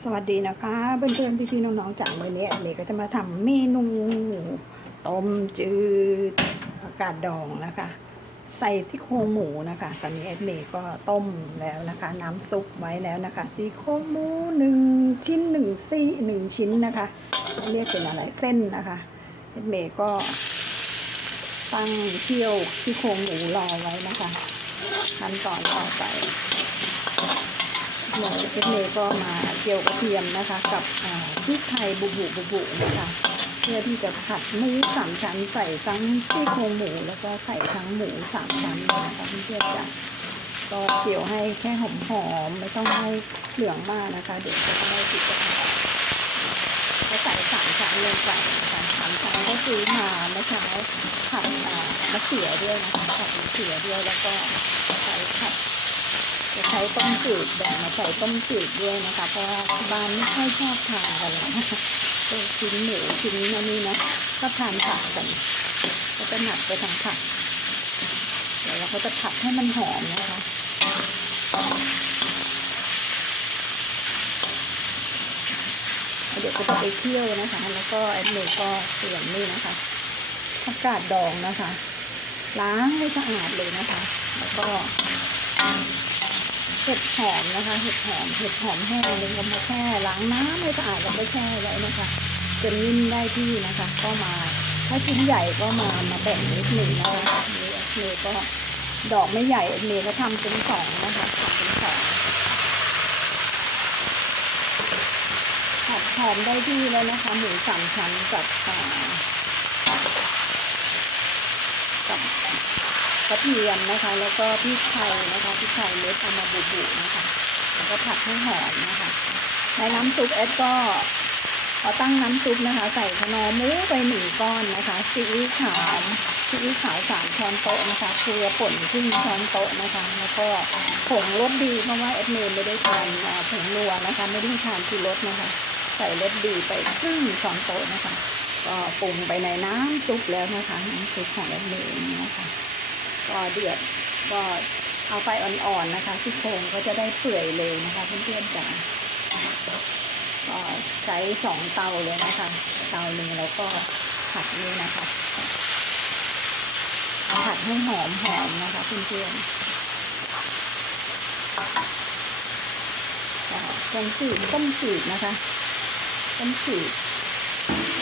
สวัสดีนะคะเพื่อนๆพี่ๆน้องๆจากมือนี้อันนี้ก็จะมาทำเมนูต้มจืดอากาศดองนะคะ ใส่ซี่โครงหมูนะคะ ตอนนี้เอ็ดเมย์ก็ต้มแล้วนะคะ น้ำซุปไว้แล้วนะคะซี่โครงหมูหนึ่งชิ้นหนึ่งซี่หนึ่งชิ้นนะคะเรียกเป็นอะไรเส้นนะคะเอ็ดเมย์ก็ตั้งเคี่ยวซี่โครงหมูรอไว้นะคะขั้นตอนต่อไป หมูเอ็ดเมย์ก็มาเจียวกระเทียมนะคะ กับพริกไทยบุบุบุบุนะคะ เพื่อที่จะผัดหมูสามชั้นใส่ทั้งซี่โครงหมูแล้วก็ใส่ทั้งหมูสามชั้นนะคะเพื่อจะก็เกี่ยวให้แค่หอมๆไม่ต้องให้เหลืองมากนะคะ เดี๋ยวจะไม่ติดกระทะก็ใส่สามชั้นลงไปนะคะสามชั้นก็ซื้อมาเมื่อเช้าผัดมะเขือด้วยนะคะผัดมะเขือด้วยแล้วก็ใส่ผัด จะใช้ต้มจืดแบ่งมาใส่ต้มจืดด้วยนะคะ เพราะว่าบ้านไม่ค่อยชอบทานกันนะตัวชิ้นหมูชิ้นอันนี้นะก็ทานผักกันก็จะหนักไปทางผักเดี๋ยวเราก็จะผัดให้มันหอมนะคะเดี๋ยวก็จะไปเที่ยวนะคะ แล้วก็แอดเมย์ก็เตรียมนี่นะคะผักกาดดองนะคะ ล้างให้สะอาดเลยนะคะ แล้วก็ เห็ดหอมนะคะ เห็ดหอม เห็ดหอมแห้งเลยก็มาแช่ล้างน้ำให้สะอาดแล้วก็แช่ไว้นะคะจนนิ่มได้ที่นะคะ ก็มาถ้าชิ้นใหญ่ก็มามาแบ่งนิดหนึ่งนะคะเมย์ก็ดอกไม่ใหญ่เมย์ก็ทำเป็นสองนะคะทำเป็นสองผัดหอมได้ที่แล้วนะคะหมูสามชั้นกับอ่ากับ ระเทียมนะคะ แล้วก็พริกไทยนะคะพริกไทยเม็ดเอามาบุบๆนะคะ แล้วก็ผัดให้หอมนะคะ ในน้ำซุปเอสก็พอตั้งน้ำซุปนะคะ ใส่ขนอหมูไปหนึ่งก้อนนะคะซีอิ๊วขาวซีอิ๊วขาวสามช้อนโต๊ะนะคะเกลือป่นครึ่งช้อนโต๊ะนะคะ แล้วก็ผงรสดีเพราะว่าเอสเมย์ไม่ได้ทานผงนัวนะคะ ไม่ได้ทานชูรสนะคะ ใส่รสดีไปครึ่งช้อนโต๊ะนะคะ ก็ปรุงไปในน้ำซุปแล้วนะคะน้ำซุปของเอสเมย์นี่นะคะ ก็เดือดก็เอาไฟอ่อนๆนะคะซี่โครงก็จะได้เปื่อยเลยนะคะเพื่อนๆจ๋าก็ใช้สองเตาเลยนะคะเตาหนึ่งแล้วก็ผัดนี่นะคะผัดให้หอมหอมๆนะคะเพื่อนๆแกงจืดต้มจืดนะคะต้มจืด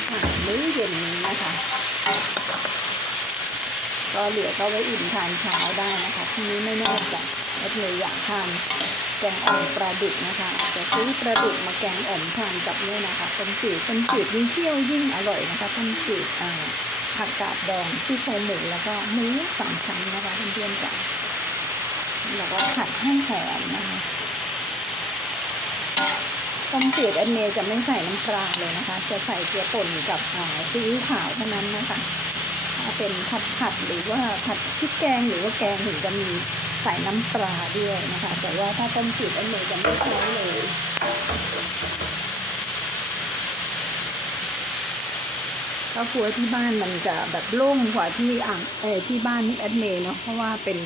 หรมื้อเย็นนี้นะคะ ก็เหลือก็ไว้อุ่นทานเช้าได้นะคะที่นี้ไม่แน่ใจก็เลยอยากทานแกงอ่อมปลาดุกนะคะอาจจะซื้อปลาดุกมาแกงอ่อมทานกับเนี่ยนะคะต้มจืดต้มจืดยิ่งเที่ยวยิ่งอร่อยนะคะต้มจืดอ่าผักกาดดองที่โครงหมูแล้วก็หมูสามชั้นนะคะเพื่อนๆจ้ะแล้วก็ผัดให้หอมนะคะต้มจืดอันเมย์จะไม่ใส่น้ำปลาเลยนะคะ จะใส่เกลือป่นกับซีอิ๊วขาวเท่านั้นนะคะ ถ้าเป็นผัดผัดหรือว่าผัดพริกแกงหรือว่าแกงถึงจะมีใส่น้ำปลาด้วยนะคะ แต่ว่าถ้าต้มจืดอันเมย์จะไม่ใช้เลยก็ครัวที่บ้านมันจะแบบโล่งกว่าที่อ่างเออที่บ้านแอดเมย์เนาะเพราะว่าเป็น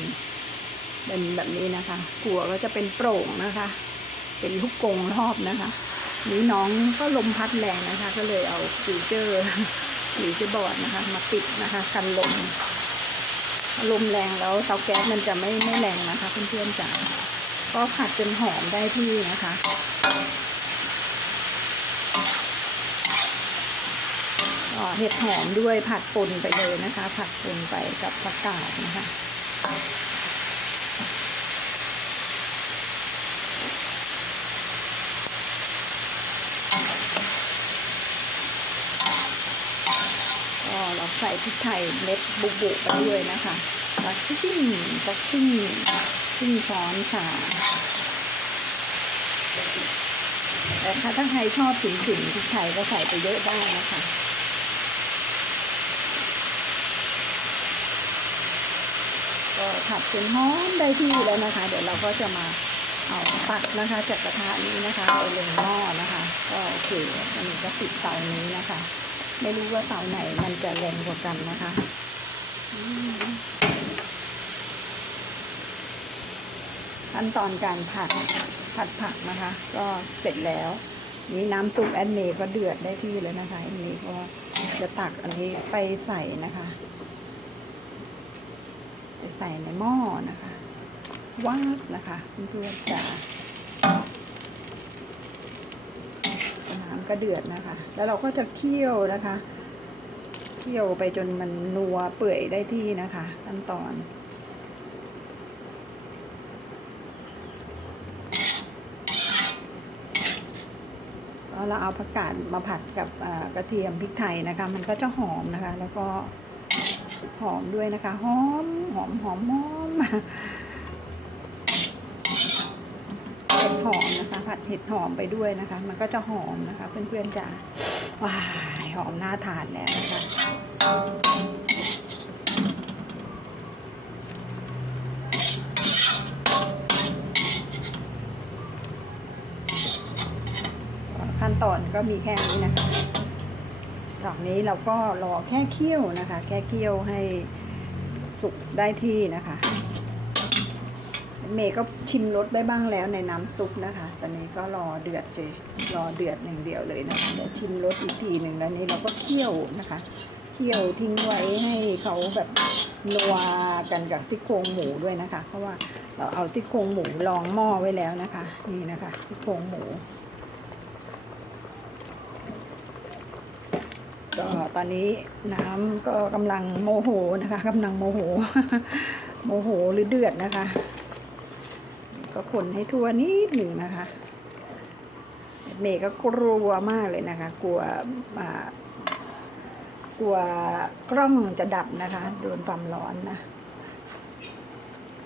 เป็นแบบนี้นะคะครัวก็จะเป็นโปร่งนะคะ เป็นลูกกรงรอบนะคะ นี้น้องก็ลมพัดแรงนะคะ ก็เลยเอาฟิวเจอร์ หรือจะบอดนะคะ มาปิดนะคะ กันลมลมแรงแล้วเตาแก๊สมันจะไม่ไม่แรงนะคะเพื่อนๆจ๋าก็ผัดจนหอมได้ที่นะคะก็เห็ดหอมด้วยผัดปนไปเลยนะคะ ผัดปนไปกับผักกาดนะคะ ก็เรา ใส่พริกไทยเม็ดบุบุไปด้วยนะคะสักครึ่งสักครึ่งครึ่งช้อนชาแต่ถ้าถ้าใครชอบถึงถึงพริกไทยก็ใส่ไปเยอะได้นะคะก็ผัดจนหอมได้ที่แล้วนะคะ เดี๋ยวเราก็จะมาเอาตักนะคะจากกระทะนี้นะคะเอาลงหม้อนะคะ ก็โอเคอันนี้ก็ติดเตานี้นะคะ ไม่รู้ว่าเตาไหนมันจะแรงกว่ากันนะคะขั้นตอนการผัดผัดผักนะคะ ก็เสร็จแล้วนี่น้ำซุปแอนเมก็เดือดได้ที่แล้วนะคะอันนี้ก็จะตักอันนี้ไปใส่นะคะไปใส่ในหม้อนะคะวาดนะคะเพื่อนๆจะน้ำ ก็เดือดนะคะ แล้วเราก็จะเคี่ยวนะคะ เคี่ยวไปจนมันนัวเปื่อยได้ที่นะคะ ขั้นตอนแล้วเราเอาผักกาดมาผัดกับกระเทียมพริกไทยนะคะ มันก็จะหอมนะคะ แล้วก็หอมด้วยนะคะ หอมหอมหอมหอมเหอมนะคะ ผัดเห็ดหอมไปด้วยนะคะ มันก็จะหอมนะคะ เพื่อนๆจะว้ายหอมน่าทานแล้วนะคะขั้นตอนก็มีแค่นี้นะคะดอกนี้เราก็รอแค่เคี่ยวนะคะ แค่เคี่ยวให้สุกได้ที่นะคะ เมย์ก็ชิมรสไปบ้างแล้วในน้ำซุปนะคะ ตอนนี้ก็รอเดือดเลยรอเดือดหนึ่งเดียวเลยนะคะเดี๋ยวชิมรสอีกทีหนึ่งแล้วนี้เราก็เคี่ยวนะคะเคี่ยวทิ้งไว้ให้เขาแบบนัวกันกับซี่โครงหมูด้วยนะคะ เพราะว่าเราเอาซี่โครงหมูรองหม้อไว้แล้วนะคะ นี่นะคะซี่โครงหมูก็ตอนนี้น้ำก็กำลังโมโหนะคะกำลังโมโห โมโหหรือเดือดนะคะ ก็คนให้ทั่วนิดหนึ่งนะคะเมย์ก็กลัวมากเลยนะคะ กลัวกลัวกล้องจะดับนะคะ โดนความร้อนนะ